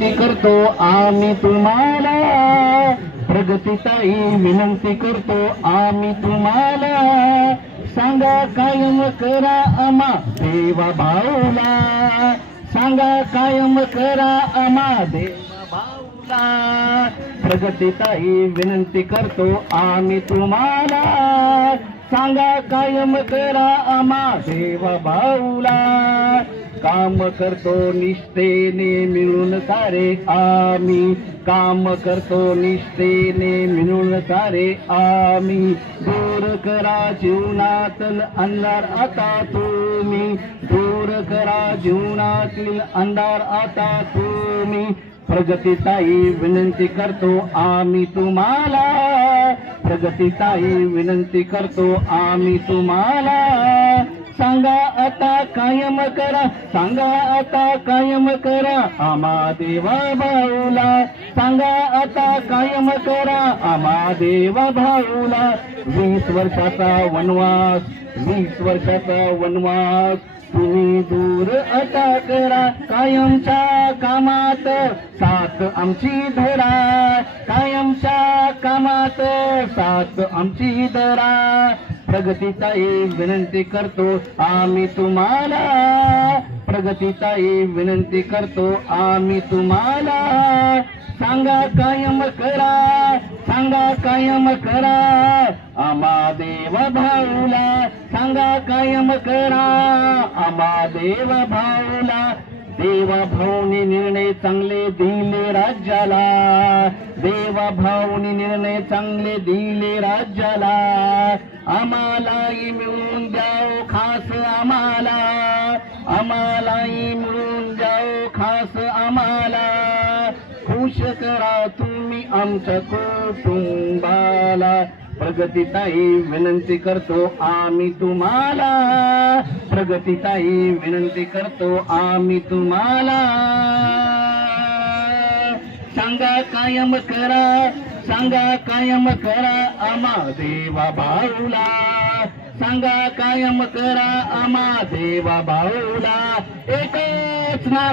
करतो आम्ही तुम्हाला प्रगतीताई विनंती करतो आम्ही तुम्हाला सांगा कायम करा आम्हा देवा भाऊला सांगा कायम करा आम्हा देवा भाऊला प्रगतीताई विनंती करतो आम्ही तुम्हाला सांगा कायम करा आम्हा देवा भाऊला काम करतो निष्ठेने मिळून सारे आम्ही काम करतो निष्ठेने मिळून सारे आम्ही दूर करा जीवनातील अंधार आता तुम्ही दूर करा जीवनातील अंधार आता तुम्ही प्रगतीताई विनंती करतो आम्ही तुम्हाला प्रगतीताई विनंती करतो आम्ही तुम्हाला सांगा आता कायम करा सांगा आता कायम करा आम्हा देवा भाऊला सांगा आता कायम करा आम्हा देवा भाऊला 20 वर्षाचा वनवास तुम्ही दूर आता करा कायमच्या कामात साथ आमची धरा कायमच्या कामात साथ आमची धरा प्रगतीताई विनंती करतो आम्ही तुम्हाला प्रगतीताई विनंती करतो आम्ही तुम्हाला सांगा कायम करा सांगा कायम करा आम्हा देवा भाऊला सांगा कायम करा आम्हा देवा भाऊला देवा भाऊनी निर्णय चांगले दिले राज्याला देवा भाऊनी निर्णय चांगले दिले राज्याला आम्हालाही मिळून द्याओ खास आम्हालाही मिळून द्याओ खास आम्हाला खुश करा तुम्ही आमच्या कुटुंबाला प्रगतीताई विनंती करतो आम्ही तुम्हाला प्रगतीताई विनंती करतो आम्ही तुम्हाला सांगा कायम करा आम्हा देवा भाऊला सांगा कायम करा आम्हा देवा भाऊला एकच नाव